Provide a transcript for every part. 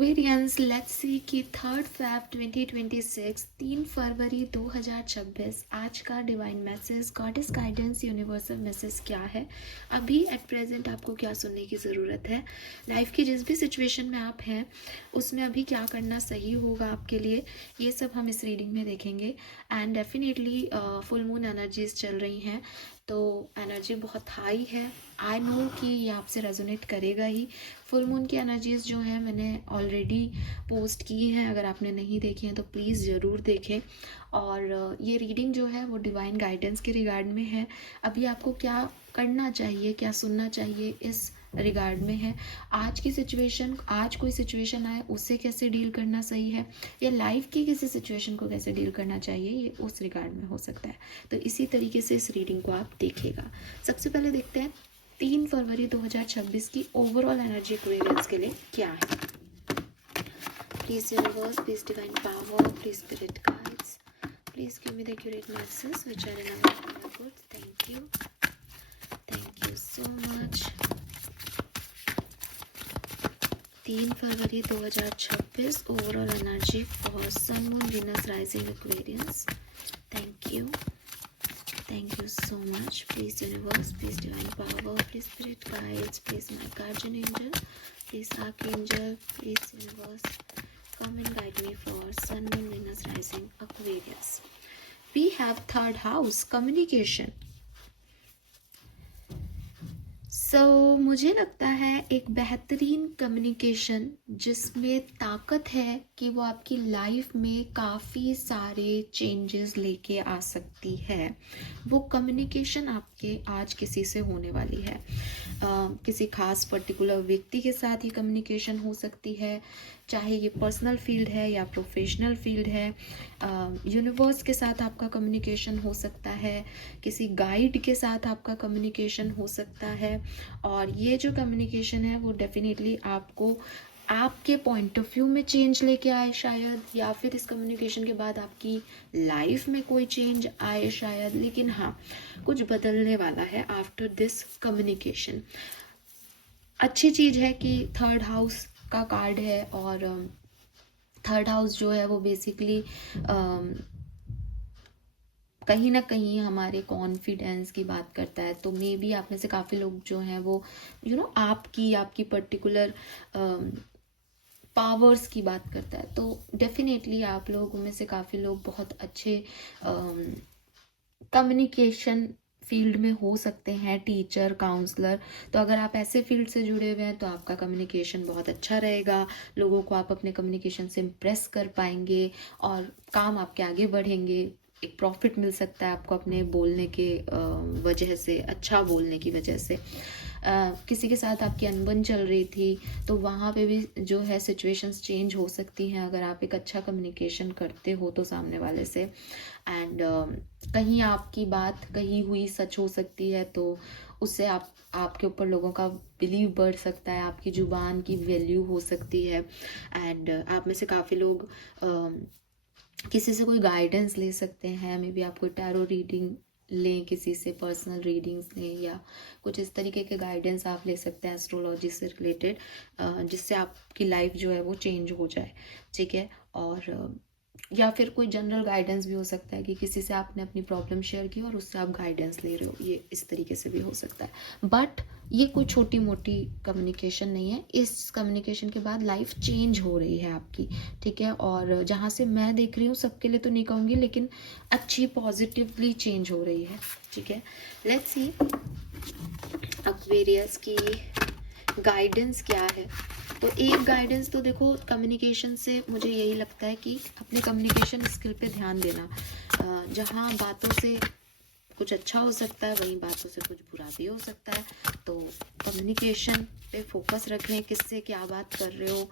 Aquarians, let's see कि 3 Feb 2026, 3 फरवरी 2026 आज का divine message, goddess guidance, universal message क्या है, अभी एट प्रेजेंट आपको क्या सुनने की ज़रूरत है, लाइफ की जिस भी सिचुएशन में आप हैं उसमें अभी क्या करना सही होगा आपके लिए, ये सब हम इस रीडिंग में देखेंगे। And definitely full moon energies चल रही हैं, तो एनर्जी बहुत हाई है। आई नो कि ये आपसे रेजोनेट करेगा ही। फुल मून की एनर्जीज़ जो हैं मैंने ऑलरेडी पोस्ट की हैं, अगर आपने नहीं देखी हैं तो प्लीज़ ज़रूर देखें। और ये रीडिंग जो है वो डिवाइन गाइडेंस के रिगार्ड में है। अभी आपको क्या करना चाहिए, क्या सुनना चाहिए, इस रिगार्ड में है। आज की सिचुएशन, आज कोई सिचुएशन आए उससे कैसे डील करना सही है, या लाइफ की किसी सिचुएशन को कैसे डील करना चाहिए, ये उस रिगार्ड में हो सकता है। तो इसी तरीके से इस रीडिंग को आप देखिएगा। सबसे पहले देखते हैं 3 फरवरी 2026 की ओवरऑल एनर्जी एक्वेरियंस के लिए क्या है। Please universe, please divine power, please spirit guides, please give me the accurate message which are in our good. Thank you so much. 3 फरवरी 2026 overall energy for sun moon Venus rising Aquarians. Thank you so much. Please universe, please divine power, please spirit guides, please my guardian angel, please archangel, please universe, come and guide me for sun moon Venus rising Aquarius. We have third house, communication. मुझे लगता है एक बेहतरीन communication जिसमें ताकत है कि वो आपकी लाइफ में काफ़ी सारे चेंजेस लेके आ सकती है। वो कम्युनिकेशन आपके आज किसी से होने वाली है। किसी खास पर्टिकुलर व्यक्ति के साथ ये कम्युनिकेशन हो सकती है, चाहे ये पर्सनल फील्ड है या प्रोफेशनल फील्ड है। यूनिवर्स के साथ आपका कम्युनिकेशन हो सकता है, किसी गाइड के साथ आपका कम्युनिकेशन हो सकता है। और ये जो कम्युनिकेशन है वो डेफिनेटली आपको आपके पॉइंट ऑफ व्यू में चेंज लेके आए शायद, या फिर इस कम्युनिकेशन के बाद आपकी लाइफ में कोई चेंज आए शायद। लेकिन हाँ, कुछ बदलने वाला है आफ्टर दिस कम्युनिकेशन। अच्छी चीज़ है कि थर्ड हाउस का कार्ड है, और थर्ड हाउस जो है वो बेसिकली कहीं ना कहीं हमारे कॉन्फिडेंस की बात करता है। तो मे बी आप में से काफ़ी लोग जो हैं वो आपकी पर्टिकुलर पावर्स की बात करता है। तो डेफिनेटली आप लोगों में से काफ़ी लोग बहुत अच्छे कम्युनिकेशन फील्ड में हो सकते हैं, टीचर, काउंसलर। तो अगर आप ऐसे फील्ड से जुड़े हुए हैं तो आपका कम्युनिकेशन बहुत अच्छा रहेगा। लोगों को आप अपने कम्युनिकेशन से इम्प्रेस कर पाएंगे और काम आपके आगे बढ़ेंगे। एक प्रॉफिट मिल सकता है आपको अपने बोलने के वजह से, अच्छा बोलने की वजह से। किसी के साथ आपकी अनबन चल रही थी तो वहाँ पे भी जो है सिचुएशंस चेंज हो सकती हैं अगर आप एक अच्छा कम्युनिकेशन करते हो तो सामने वाले से। एंड कहीं आपकी बात कही हुई सच हो सकती है, तो उससे आपके ऊपर लोगों का बिलीव बढ़ सकता है, आपकी जुबान की वैल्यू हो सकती है। एंड आप में से काफ़ी लोग किसी से कोई गाइडेंस ले सकते हैं। मे बी आप कोई टैरो रीडिंग लें, किसी से पर्सनल रीडिंग्स लें, या कुछ इस तरीके के गाइडेंस आप ले सकते हैं एस्ट्रोलॉजी से रिलेटेड, जिससे आपकी लाइफ जो है वो चेंज हो जाए। ठीक है। और या फिर कोई जनरल गाइडेंस भी हो सकता है कि किसी से आपने अपनी प्रॉब्लम शेयर की और उससे आप गाइडेंस ले रहे हो, ये इस तरीके से भी हो सकता है। बट ये कोई छोटी मोटी कम्युनिकेशन नहीं है। इस कम्युनिकेशन के बाद लाइफ चेंज हो रही है आपकी। ठीक है। और जहाँ से मैं देख रही हूँ, सबके लिए तो नहीं कहूँगी, लेकिन अच्छी पॉजिटिवली चेंज हो रही है। ठीक है। लेट्स सी एक्वेरियस की गाइडेंस क्या है। तो एक गाइडेंस तो देखो, कम्युनिकेशन से मुझे यही लगता है कि अपने कम्युनिकेशन स्किल पे ध्यान देना। जहाँ बातों से कुछ अच्छा हो सकता है वहीं बातों से कुछ बुरा भी हो सकता है। तो कम्युनिकेशन पे फोकस रखें, किससे क्या बात कर रहे हो,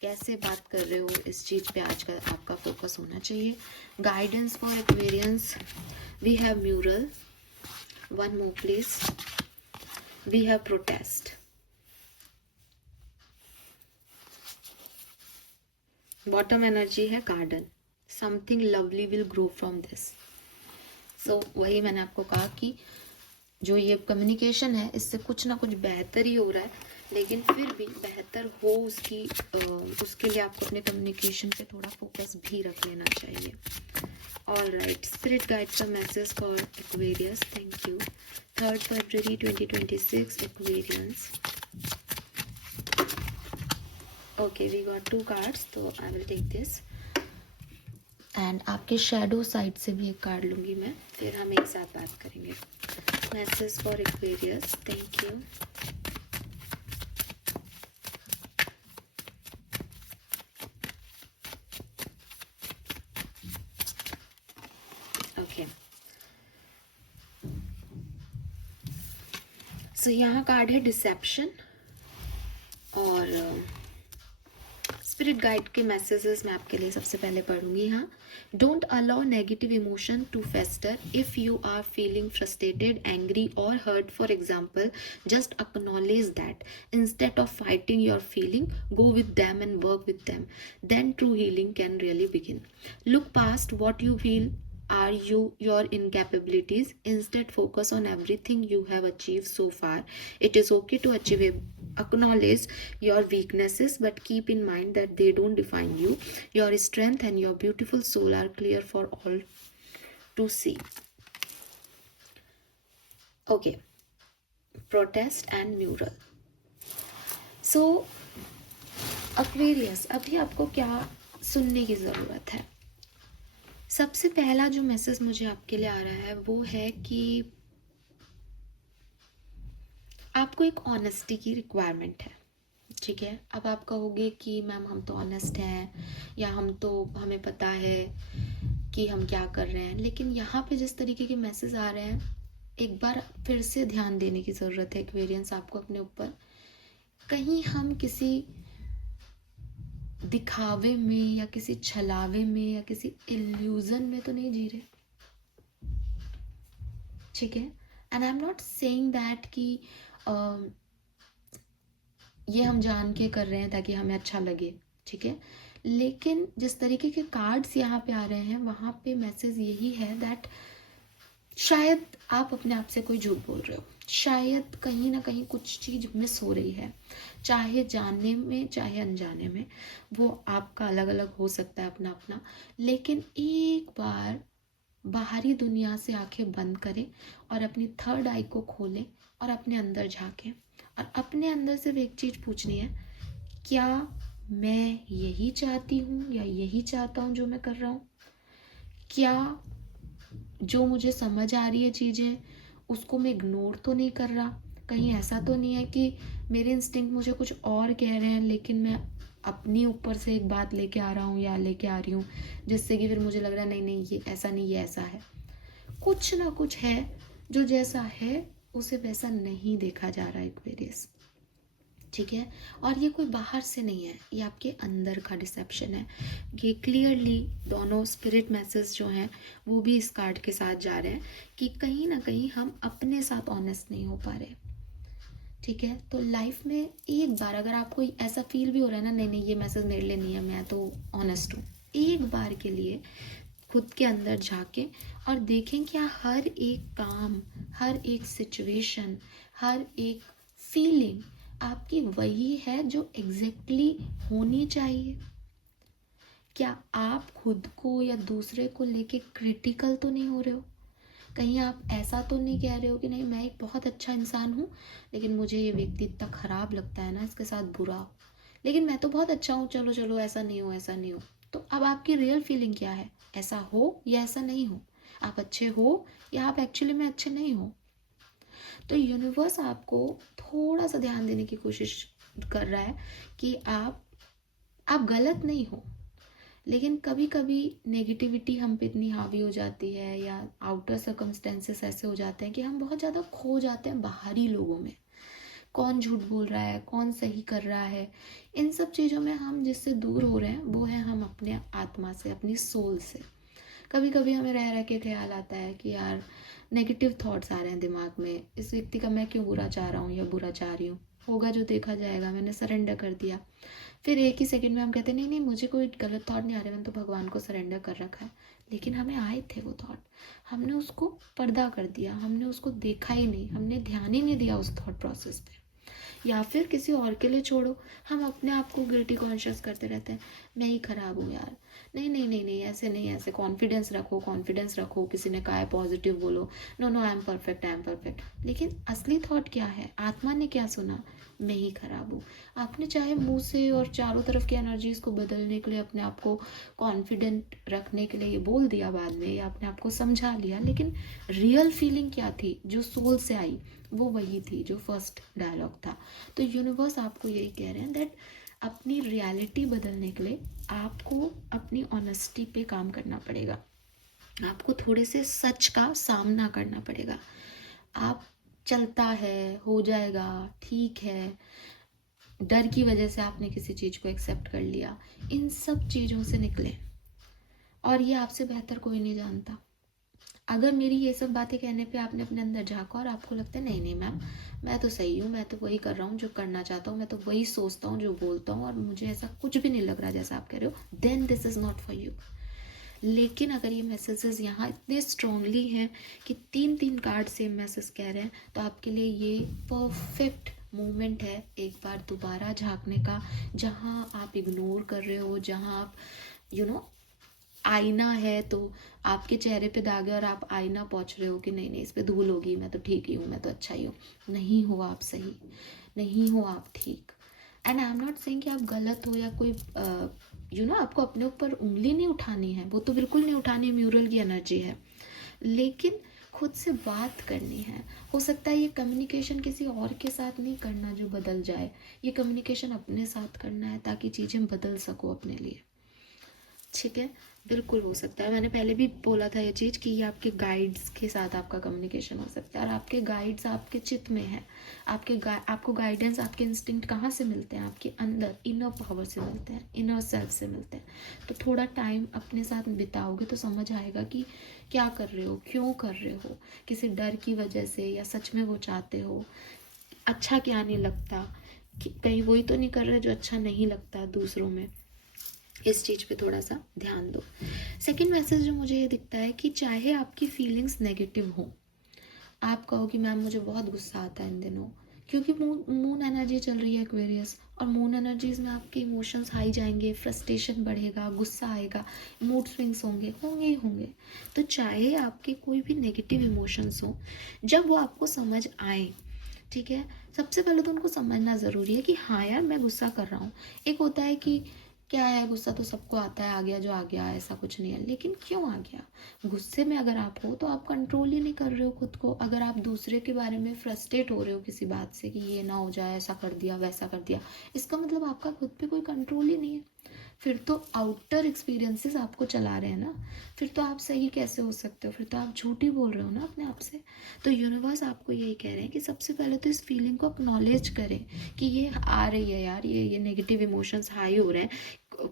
कैसे बात कर रहे हो, इस चीज़ पे आज का आपका फोकस होना चाहिए। Guidance for Aquarians, we have mural, one more please, we have protest, bottom energy है garden, something lovely will grow from this. So वही मैंने आपको कहा कि जो ये कम्युनिकेशन है इससे कुछ ना कुछ बेहतर ही हो रहा है, लेकिन फिर भी बेहतर हो उसके लिए आपको अपने कम्युनिकेशन पे थोड़ा फोकस भी रख लेना चाहिए। ऑल राइट, स्पिरिट गाइड का message for Aquarius, thank you. 3 फरवरी 2026 Aquarians. Okay, we got 2 cards, तो I will take this and आपके शैडो साइड से भी एक कार्ड लूँगी मैं, फिर हम एक साथ बात करेंगे। Message for Aquarius, thank you. Okay, so यहाँ कार्ड है डिसेप्शन और स्पिरिट गाइड के मैसेजेस मैं आपके लिए सबसे पहले पढ़ूंगी। हाँ, don't allow negative emotion to fester. If you are feeling frustrated, angry और hurt, for example, just acknowledge that instead of fighting your feeling, go with them and work with them, then true healing can really begin. Look past what you feel are your incapabilities. Instead, focus on everything you have achieved so far. It is okay to acknowledge your weaknesses, but keep in mind that they don't define you. Your strength and your beautiful soul are clear for all to see. Okay, protest and mural. So Aquarius, अभी आपको क्या सुनने की ज़रूरत है? सबसे पहला जो मैसेज मुझे आपके लिए आ रहा है वो है कि आपको एक ऑनेस्टी की रिक्वायरमेंट है, ठीक है। अब आप कहोगे कि मैम हम तो ऑनेस्ट हैं, या हमें पता है कि हम क्या कर रहे हैं, लेकिन यहाँ पे जिस तरीके के मैसेज आ रहे हैं, एक बार फिर से ध्यान देने की ज़रूरत है एक्वेरियंस आपको अपने ऊपर। कहीं हम किसी दिखावे में या किसी छलावे में या किसी इल्यूजन में तो नहीं जी रहे, ठीक है। And I am not saying that कि ये हम जान के कर रहे हैं ताकि हमें अच्छा लगे, ठीक है। लेकिन जिस तरीके के कार्ड्स यहाँ पे आ रहे हैं वहाँ पे मैसेज यही है दैट शायद आप अपने आप से कोई झूठ बोल रहे हो, शायद कहीं ना कहीं कुछ चीज़ मिस हो रही है, चाहे जानने में चाहे अनजाने में, वो आपका अलग अलग हो सकता है अपना अपना। लेकिन एक बार बाहरी दुनिया से आंखें बंद करें और अपनी थर्ड आई को खोलें और अपने अंदर झांकें, और अपने अंदर सिर्फ एक चीज़ पूछनी है, क्या मैं यही चाहती हूँ या यही चाहता हूँ जो मैं कर रहा हूँ? क्या जो मुझे समझ आ रही है चीज़ें उसको मैं इग्नोर तो नहीं कर रहा? कहीं ऐसा तो नहीं है कि मेरे इंस्टिंक्ट मुझे कुछ और कह रहे हैं लेकिन मैं अपनी ऊपर से एक बात लेके आ रहा हूँ या लेके आ रही हूँ जिससे कि फिर मुझे लग रहा है नहीं नहीं ये ऐसा नहीं, ये ऐसा है। कुछ ना कुछ है जो जैसा है उसे वैसा नहीं देखा जा रहा है एक्वेरियस, ठीक है। और ये कोई बाहर से नहीं है, ये आपके अंदर का डिसेप्शन है। ये क्लियरली दोनों स्पिरिट मैसेज जो हैं वो भी इस कार्ड के साथ जा रहे हैं कि कहीं ना कहीं हम अपने साथ ऑनेस्ट नहीं हो पा रहे, ठीक है। तो लाइफ में एक बार अगर आपको ऐसा फील भी हो रहा है ना, नहीं नहीं ये मैसेज मेरे लिए नहीं है, मैं तो ऑनेस्ट हूँ, एक बार के लिए खुद के अंदर झांकें और देखें क्या हर एक काम, हर एक सिचुएशन, हर एक फीलिंग आपकी वही है जो एग्जैक्टली होनी चाहिए? क्या आप खुद को या दूसरे को लेके क्रिटिकल तो नहीं हो रहे हो? कहीं आप ऐसा तो नहीं कह रहे हो कि नहीं मैं एक बहुत अच्छा इंसान हूँ लेकिन मुझे ये व्यक्ति इतना ख़राब लगता है ना, इसके साथ बुरा, लेकिन मैं तो बहुत अच्छा हूँ, चलो चलो ऐसा नहीं हो ऐसा नहीं हो। तो अब आपकी रियल फीलिंग क्या है? ऐसा हो या ऐसा नहीं हो? आप अच्छे हो या आप एक्चुअली में अच्छे नहीं हो? तो यूनिवर्स आपको थोड़ा सा ध्यान देने की कोशिश कर रहा है कि आप गलत नहीं हो, लेकिन कभी कभी नेगेटिविटी हम पे इतनी हावी हो जाती है या आउटर सर्कमस्टेंसेस ऐसे हो जाते हैं कि हम बहुत ज़्यादा खो जाते हैं बाहरी लोगों में। कौन झूठ बोल रहा है, कौन सही कर रहा है, इन सब चीज़ों में हम जिससे दूर हो रहे हैं वो है हम अपने आत्मा से, अपनी सोल से। कभी कभी हमें रह रह के ख्याल आता है कि यार नेगेटिव थॉट्स आ रहे हैं दिमाग में, इस व्यक्ति का मैं क्यों बुरा चाह रहा हूँ या बुरा चाह रही हूँ, होगा जो देखा जाएगा, मैंने सरेंडर कर दिया। फिर एक ही सेकंड में हम कहते हैं नहीं नहीं मुझे कोई गलत थॉट नहीं आ रहे, मैंने तो भगवान को सरेंडर कर रखा है। लेकिन हमें आए थे वो थॉट, हमने उसको पर्दा कर दिया, हमने उसको देखा ही नहीं, हमने ध्यान ही नहीं दिया उस थॉट प्रोसेस पे। या फिर किसी और के लिए छोड़ो, हम अपने आप को गिल्टी कॉन्शियस करते रहते हैं, मैं ही खराब हूँ यार, नहीं नहीं नहीं नहीं, ऐसे नहीं, ऐसे कॉन्फिडेंस रखो, कॉन्फिडेंस रखो, किसी ने कहा है पॉजिटिव बोलो, no no I am perfect, I am perfect. लेकिन असली थॉट क्या है, आत्मा ने क्या सुना, मैं ही खराब हूँ। आपने चाहे मुंह से और चारों तरफ की एनर्जीज को बदलने के लिए, अपने आप को कॉन्फिडेंट रखने के लिए ये बोल दिया बाद में, या अपने आप को समझा लिया, लेकिन रियल फीलिंग क्या थी जो सोल से आई, वो वही थी जो फर्स्ट डायलॉग था। तो यूनिवर्स आपको यही कह रहे हैं दैट अपनी रियलिटी बदलने के लिए आपको अपनी ऑनेस्टी पे काम करना पड़ेगा, आपको थोड़े से सच का सामना करना पड़ेगा। आप चलता है, हो जाएगा, ठीक है, डर की वजह से आपने किसी चीज़ को एक्सेप्ट कर लिया, इन सब चीज़ों से निकले। और ये आपसे बेहतर कोई नहीं जानता। अगर मेरी ये सब बातें कहने पे आपने अपने अंदर झाँका और आपको लगता है नहीं नहीं मैम, मैं तो सही हूँ, मैं तो वही कर रहा हूँ जो करना चाहता हूँ, मैं तो वही सोचता हूँ जो बोलता हूँ, और मुझे ऐसा कुछ भी नहीं लग रहा जैसा आप कह रहे हो, then this is not for you. लेकिन अगर ये मैसेजेस यहाँ इतने स्ट्रांगली हैं कि 3 कार्ड सेम मैसेज कह रहे हैं, तो आपके लिए ये परफेक्ट मोमेंट है एक बार दोबारा झांकने का, जहाँ आप इग्नोर कर रहे हो, जहाँ आप यू नो आईना है तो आपके चेहरे पे दाग है और आप आईना पोंछ रहे हो कि नहीं नहीं इस पे धूल होगी, मैं तो ठीक ही हूँ, मैं तो अच्छा ही हूँ। नहीं हो आप सही, नहीं हो आप ठीक। And I am not saying कि आप गलत हो या कोई आपको अपने ऊपर उंगली नहीं उठानी है, वो तो बिल्कुल नहीं उठानी, म्यूरल की एनर्जी है, लेकिन खुद से बात करनी है। हो सकता है ये कम्युनिकेशन किसी और के साथ नहीं करना जो बदल जाए, ये कम्युनिकेशन अपने साथ करना है ताकि चीज़ें बदल सको अपने लिए। ठीक है, बिल्कुल हो सकता है, मैंने पहले भी बोला था ये चीज़ कि ये आपके गाइड्स के साथ आपका कम्युनिकेशन हो सकता है, और आपके गाइड्स आपके चित्त में हैं। आपको गाइडेंस, आपके इंस्टिंक्ट कहाँ से मिलते हैं, आपके अंदर इनर पावर से मिलते हैं, इनर सेल्फ से मिलते हैं। तो थोड़ा टाइम अपने साथ बिताओगे तो समझ आएगा कि क्या कर रहे हो, क्यों कर रहे हो, किसी डर की वजह से या सच में वो चाहते हो, अच्छा क्या नहीं लगता, कि कहीं वही तो नहीं कर रहे जो अच्छा नहीं लगता दूसरों में। इस चीज़ पे थोड़ा सा ध्यान दो। सेकंड मैसेज जो मुझे ये दिखता है कि चाहे आपकी फीलिंग्स नेगेटिव हो, आप कहो कि मैम मुझे बहुत गुस्सा आता है इन दिनों, क्योंकि मून एनर्जी चल रही है एक्वेरियस, और मून एनर्जीज में आपके इमोशंस हाई जाएंगे, फ्रस्ट्रेशन बढ़ेगा, गुस्सा आएगा, मूड स्विंग्स होंगे होंगे ही होंगे। तो चाहे आपके कोई भी नेगेटिव इमोशंस हो, जब वो आपको समझ आए, ठीक है, सबसे पहले तो उनको समझना ज़रूरी है कि हाँ यार मैं गुस्सा कर रहा हूँ। एक होता है कि क्या है, गुस्सा तो सबको आता है, आ गया जो आ गया, ऐसा कुछ नहीं है, लेकिन क्यों आ गया। गुस्से में अगर आप हो तो आप कंट्रोल ही नहीं कर रहे हो खुद को। अगर आप दूसरे के बारे में फ्रस्ट्रेट हो रहे हो किसी बात से कि ये ना हो जाए, ऐसा कर दिया वैसा कर दिया, इसका मतलब आपका खुद पे कोई कंट्रोल ही नहीं है। फिर तो आउटर एक्सपीरियंसेस आपको चला रहे हैं ना, फिर तो आप सही कैसे हो सकते हो, फिर तो आप झूठ ही बोल रहे हो ना अपने आप से। तो यूनिवर्स आपको यही कह रहे हैं कि सबसे पहले तो इस फीलिंग को एक्नॉलेज करें कि ये आ रही है यार, ये नेगेटिव इमोशंस हाई हो रहे हैं,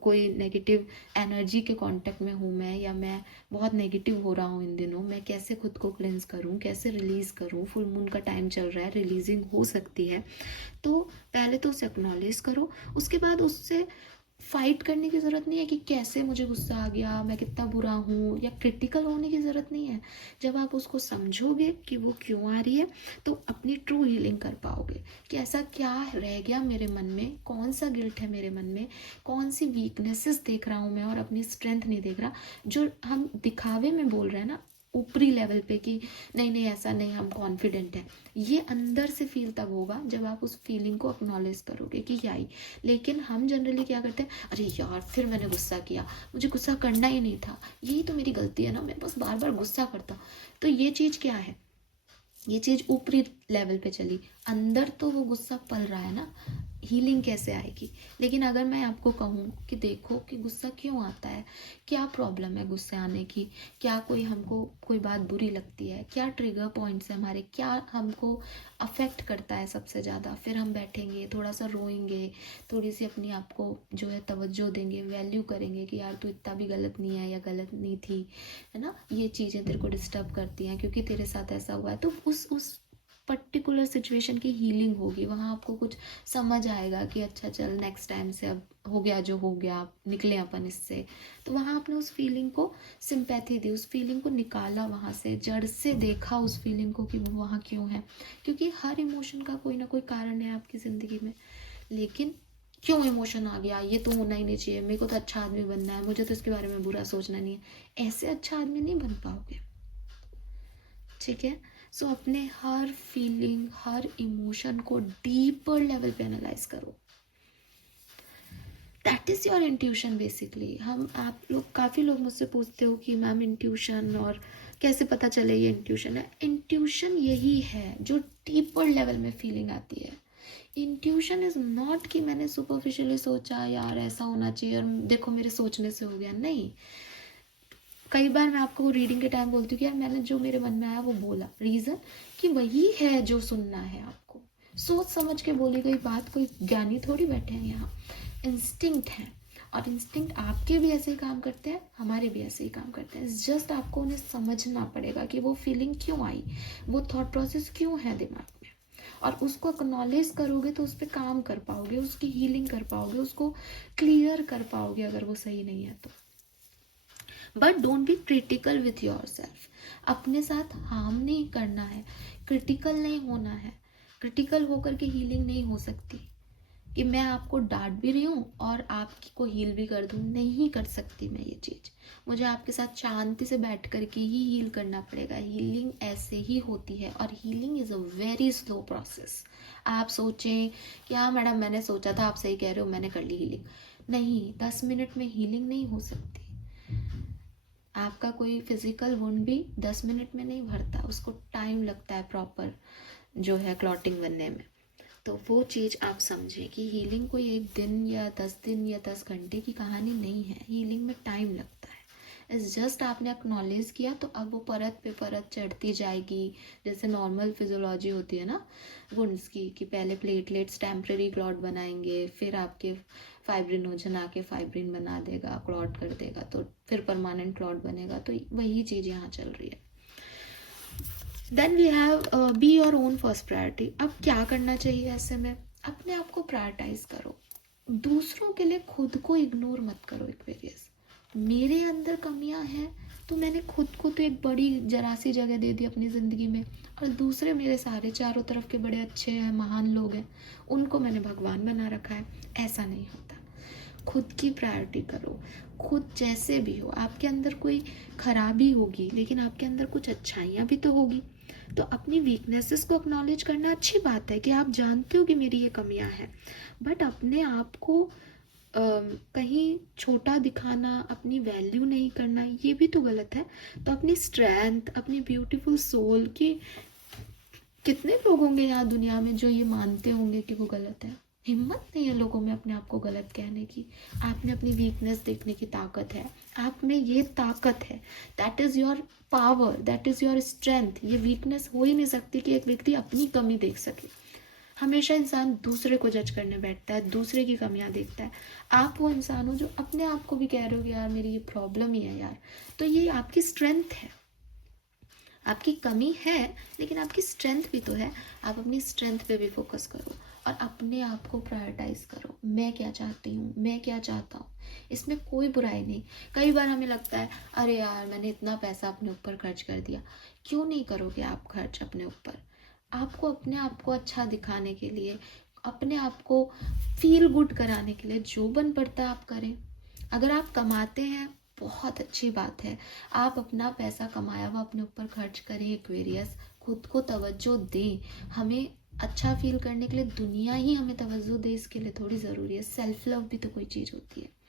कोई नेगेटिव एनर्जी के कांटेक्ट में हूँ मैं, या मैं बहुत नेगेटिव हो रहा हूँ इन दिनों, मैं कैसे खुद को क्लेंस करूँ, कैसे रिलीज़ करूँ। फुल मून का टाइम चल रहा है, रिलीजिंग हो सकती है, तो पहले तो उसे एक्नॉलेज करो। उसके बाद उससे फाइट करने की ज़रूरत नहीं है कि कैसे मुझे गुस्सा आ गया, मैं कितना बुरा हूँ, या क्रिटिकल होने की ज़रूरत नहीं है। जब आप उसको समझोगे कि वो क्यों आ रही है, तो अपनी ट्रू हीलिंग कर पाओगे कि ऐसा क्या रह गया मेरे मन में, कौन सा गिल्ट है मेरे मन में, कौन सी वीकनेसेस देख रहा हूँ मैं और अपनी स्ट्रेंथ नहीं देख रहा, जो हम दिखावे में बोल रहे हैं ना ऊपरी लेवल पे कि नहीं नहीं ऐसा नहीं, हम कॉन्फिडेंट हैं। ये अंदर से फील तब होगा जब आप उस फीलिंग को एक्नॉलेज करोगे कि क्या आई। लेकिन हम जनरली क्या करते हैं, अरे यार फिर मैंने गुस्सा किया, मुझे गुस्सा करना ही नहीं था, यही तो मेरी गलती है ना, मैं बस बार बार गुस्सा करता हूँ। तो ये चीज़ क्या है, ये चीज़ ऊपरी लेवल पे चली, अंदर तो वो गुस्सा पल रहा है ना, हीलिंग कैसे आएगी। लेकिन अगर मैं आपको कहूँ कि देखो कि गुस्सा क्यों आता है, क्या प्रॉब्लम है गुस्से आने की, क्या हमको कोई बात बुरी लगती है, क्या ट्रिगर पॉइंट्स है हमारे, क्या हमको अफेक्ट करता है सबसे ज़्यादा, फिर हम बैठेंगे, थोड़ा सा रोएंगे, थोड़ी सी अपनी आप को जो है तवज्जो देंगे, वैल्यू करेंगे कि यार तू इतना भी गलत नहीं है या गलत नहीं थी, है ना, ये चीज़ें तेरे को डिस्टर्ब करती हैं क्योंकि तेरे साथ ऐसा हुआ है। तो उस पर्टिकुलर सिचुएशन की हीलिंग होगी, वहाँ आपको कुछ समझ आएगा कि अच्छा चल नेक्स्ट टाइम से अब हो गया जो हो गया, निकले अपन इससे। तो वहाँ आपने उस फीलिंग को सिंपैथी दी, उस फीलिंग को निकाला वहाँ से, जड़ से देखा उस फीलिंग को कि वो वहाँ क्यों है, क्योंकि हर इमोशन का कोई ना कोई कारण है आपकी ज़िंदगी में। लेकिन क्यों इमोशन आ गया, ये तो होना ही नहीं चाहिए, मेरे को तो अच्छा आदमी बनना है, मुझे तो इसके बारे में बुरा सोचना नहीं है, ऐसे अच्छा आदमी नहीं बन पाओगे। ठीक है, सो अपने हर फीलिंग, हर इमोशन को डीपर लेवल पे एनालाइज करो। That is your intuition basically. आप लोग, काफ़ी लोग मुझसे पूछते हो कि मैम इंट्यूशन और कैसे पता चले ये इंट्यूशन है। इंट्यूशन यही है जो डीपर लेवल में फीलिंग आती है। इंट्यूशन इज़ नॉट कि मैंने सुपरफिशियली सोचा यार ऐसा होना चाहिए और देखो मेरे सोचने से हो गया, नहीं। कई बार मैं आपको रीडिंग के टाइम बोलती हूँ कि यार मैंने जो मेरे मन में आया वो बोला, रीज़न कि वही है जो सुनना है आपको। सोच समझ के बोली गई बात, कोई ज्ञानी थोड़ी बैठे हैं यहाँ, इंस्टिंक्ट है। और इंस्टिंक्ट आपके भी ऐसे ही काम करते हैं, हमारे भी ऐसे ही काम करते हैं। जस्ट आपको उन्हें समझना पड़ेगा कि वो फीलिंग क्यों आई, वो थॉट प्रोसेस क्यों है दिमाग में, और उसको एक्नॉलेज करोगे तो उस पर काम कर पाओगे, उसकी हीलिंग कर पाओगे, उसको क्लियर कर पाओगे अगर वो सही नहीं है तो। But don't be critical with your self. अपने साथ हार्म नहीं करना है, क्रिटिकल नहीं होना है। क्रिटिकल होकर के हीलिंग नहीं हो सकती कि मैं आपको डांट भी रही हूँ और आपकी को हील भी कर दूँ, नहीं कर सकती मैं ये चीज़। मुझे आपके साथ शांति से बैठ कर के ही हील करना पड़ेगा। हीलिंग ऐसे ही होती है और healing is a very slow process. आप सोचें कि हाँ मैडम मैंने सोचा था, आप सही कह रहे हो, मैंने कर ली हीलिंग, नहीं। 10 मिनट में हीलिंग नहीं हो सकती। आपका कोई फिजिकल वुंड भी 10 मिनट में नहीं भरता, उसको टाइम लगता है प्रॉपर जो है क्लॉटिंग बनने में। तो वो चीज़ आप समझें कि हीलिंग कोई एक दिन या 10 दिन या 10 घंटे की कहानी नहीं है। हीलिंग में टाइम लगता है। इस जस्ट आपने एक्नॉलेज किया तो अब वो परत पे परत चढ़ती जाएगी। जैसे नॉर्मल फिजियोलॉजी होती है ना वुंड्स की, कि पहले प्लेटलेट्स टेम्प्रेरी क्लॉट बनाएंगे, फिर आपके फाइब्रिनोजन आके फाइब्रिन बना देगा, क्लॉट कर देगा, तो फिर परमानेंट क्लॉट बनेगा। तो वही चीज़ यहाँ चल रही है। Then we have be your own first priority. अब क्या करना चाहिए ऐसे में, अपने आप को प्रायोरिटाइज करो। दूसरों के लिए खुद को इग्नोर मत करो। एक्वेरियस, मेरे अंदर कमियां हैं तो मैंने खुद को तो एक बड़ी जरा सी जगह दे दी अपनी ज़िंदगी में, और दूसरे मेरे सारे चारों तरफ के बड़े अच्छे हैं, महान लोग हैं, उनको मैंने भगवान बना रखा है। ऐसा नहीं होता। खुद की प्रायोरिटी करो। खुद जैसे भी हो, आपके अंदर कोई खराबी होगी लेकिन आपके अंदर कुछ अच्छाइयाँ भी तो होगी। तो अपनी वीकनेसेस को एक्नॉलेज करना अच्छी बात है कि आप जानते हो कि मेरी ये कमियां हैं, बट अपने आप को कहीं छोटा दिखाना, अपनी वैल्यू नहीं करना, ये भी तो गलत है। तो अपनी स्ट्रेंथ, अपनी ब्यूटीफुल सोल की, कितने लोग होंगे यहाँ दुनिया में जो ये मानते होंगे कि वो गलत है। हिम्मत नहीं है लोगों में अपने आप को गलत कहने की। आप में अपनी वीकनेस देखने की ताकत है, आप में ये ताकत है। That is your power, that is your strength. ये वीकनेस हो ही नहीं सकती कि एक व्यक्ति अपनी कमी देख सके। हमेशा इंसान दूसरे को जज करने बैठता है, दूसरे की कमियां देखता है। आप वो इंसान हो जो अपने आप को भी कह रहे हो कि यार मेरी ये प्रॉब्लम ही है यार, तो ये आपकी स्ट्रेंथ है। आपकी कमी है लेकिन आपकी स्ट्रेंथ भी तो है। आप अपनी स्ट्रेंथ पे भी फोकस करो और अपने आप को प्रायोरिटाइज करो। मैं क्या चाहती हूँ, मैं क्या चाहता हूँ, इसमें कोई बुराई नहीं। कई बार हमें लगता है अरे यार मैंने इतना पैसा अपने ऊपर खर्च कर दिया। क्यों नहीं करोगे आप खर्च अपने ऊपर? आपको अपने आप को अच्छा दिखाने के लिए, अपने आप को फील गुड कराने के लिए जो बन पड़ता है आप करें। अगर आप कमाते हैं बहुत अच्छी बात है, आप अपना पैसा कमाया हुआ अपने ऊपर खर्च करें। एक्वेरियस, खुद को तवज्जो दें। हमें अच्छा फील करने के लिए दुनिया ही हमें तवज्जो दे, इसके लिए थोड़ी ज़रूरी है। सेल्फ लव भी तो कोई चीज़ होती है।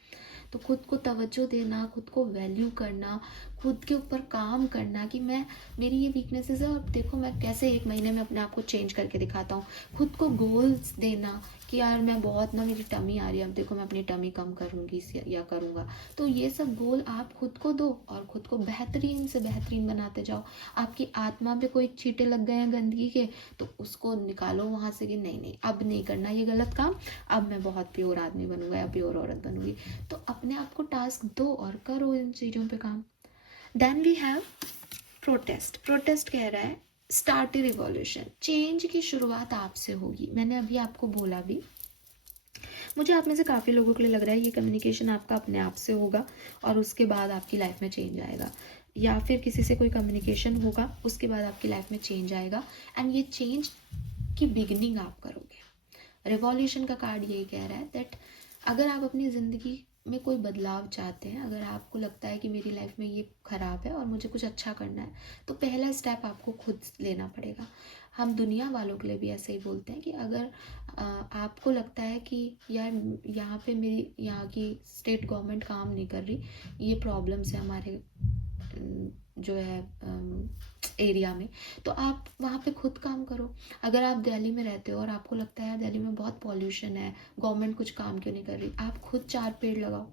तो खुद को तवज्जो देना, खुद को वैल्यू करना, खुद के ऊपर काम करना कि मैं, मेरी ये वीकनेसेस है और देखो मैं कैसे 1 महीने में अपने आप को चेंज करके दिखाता हूँ। खुद को गोल्स देना कि यार मैं बहुत ना, मेरी टमी आ रही है, अब देखो मैं अपनी टमी कम करूँगी या करूँगा। तो ये सब गोल आप खुद को दो और खुद को बेहतरीन से बेहतरीन बनाते जाओ। आपकी आत्मा पे कोई छींटे लग गए हैं गंदगी के, तो उसको निकालो वहाँ से कि नहीं नहीं अब नहीं करना ये गलत काम, अब मैं बहुत प्योर आदमी बनूंगा या प्योर औरत बनूंगी। तो अपने आप को टास्क दो और करो इन चीज़ों पे काम। Then we have protest. Protest कह रहा है स्टार्ट रिवॉल्यूशन, चेंज की शुरुआत आपसे होगी। मैंने अभी आपको बोला भी, मुझे आप में से काफ़ी लोगों के लिए लग रहा है ये कम्युनिकेशन आपका अपने आप से होगा और उसके बाद आपकी लाइफ में चेंज आएगा, या फिर किसी से कोई कम्युनिकेशन होगा उसके बाद आपकी लाइफ में चेंज आएगा, एंड ये चेंज की बिगिनिंग आप करोगे। रिवॉल्यूशन का कार्ड यही कह रहा है दैट अगर आप अपनी ज़िंदगी में कोई बदलाव चाहते हैं, अगर आपको लगता है कि मेरी लाइफ में ये ख़राब है और मुझे कुछ अच्छा करना है, तो पहला स्टेप आपको खुद लेना पड़ेगा। हम दुनिया वालों के लिए भी ऐसे ही बोलते हैं कि अगर आपको लगता है कि यार यहाँ पे मेरी यहाँ की स्टेट गवर्नमेंट काम नहीं कर रही, ये प्रॉब्लम्स है हमारे जो है एरिया में, तो आप वहाँ पे खुद काम करो। अगर आप दिल्ली में रहते हो और आपको लगता है यार दिल्ली में बहुत पॉल्यूशन है, गवर्नमेंट कुछ काम क्यों नहीं कर रही, आप खुद 4 पेड़ लगाओ।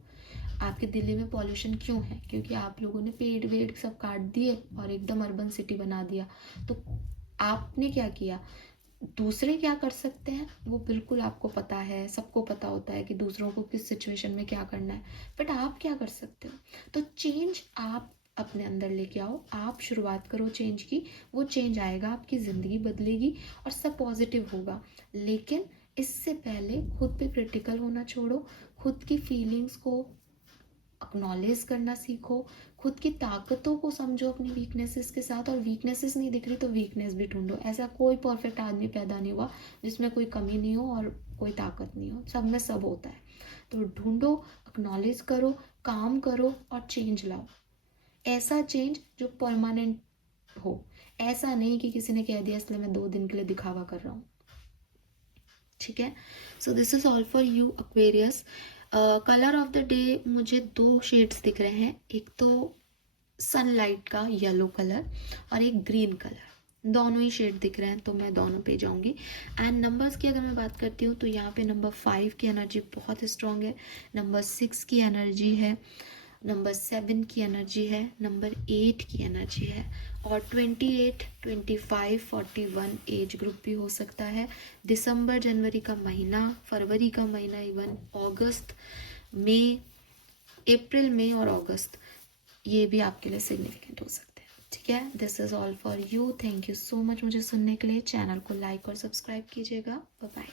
आपके दिल्ली में पॉल्यूशन क्यों है? क्योंकि आप लोगों ने पेड़ वेड़ सब काट दिए और एकदम अर्बन सिटी बना दिया। तो आपने क्या किया? दूसरे क्या कर सकते हैं वो बिल्कुल आपको पता है, सबको पता होता है कि दूसरों को किस सिचुएशन में क्या करना है, बट आप क्या कर सकते हो? तो चेंज आप अपने अंदर लेके आओ, आप शुरुआत करो चेंज की, वो चेंज आएगा, आपकी ज़िंदगी बदलेगी और सब पॉजिटिव होगा। लेकिन इससे पहले खुद पे क्रिटिकल होना छोड़ो, खुद की फीलिंग्स को एक्नॉलेज करना सीखो, खुद की ताकतों को समझो अपनी वीकनेसेस के साथ, और वीकनेसेस नहीं दिख रही तो वीकनेस भी ढूंढो। ऐसा कोई परफेक्ट आदमी पैदा नहीं हुआ जिसमें कोई कमी नहीं हो और कोई ताकत नहीं हो, सब में सब होता है। तो ढूंढो, एक्नॉलेज करो, काम करो और चेंज लाओ। ऐसा चेंज जो परमानेंट हो, ऐसा नहीं कि किसी ने कह दिया इसलिए मैं 2 दिन के लिए दिखावा कर रहा हूँ। ठीक है, so this is all for you Aquarius. Colour of the day मुझे 2 शेड्स दिख रहे हैं, एक तो सनलाइट का येलो कलर और एक ग्रीन कलर, दोनों ही शेड दिख रहे हैं, तो मैं दोनों पे जाऊंगी। एंड नंबर्स की अगर मैं बात करती हूँ तो यहाँ पे नंबर 5 की एनर्जी बहुत स्ट्रांग है, नंबर 6 की एनर्जी है, नंबर 7 की एनर्जी है, नंबर 8 की एनर्जी है, और 28, 25, 41 एज ग्रुप भी हो सकता है। दिसंबर जनवरी का महीना, फरवरी का महीना, इवन अगस्त, मई, अप्रैल मई और अगस्त, ये भी आपके लिए सिग्निफिकेंट हो सकते हैं। ठीक है, this is all for you. Thank you so much मुझे सुनने के लिए। चैनल को लाइक और सब्सक्राइब कीजिएगा। Bye bye.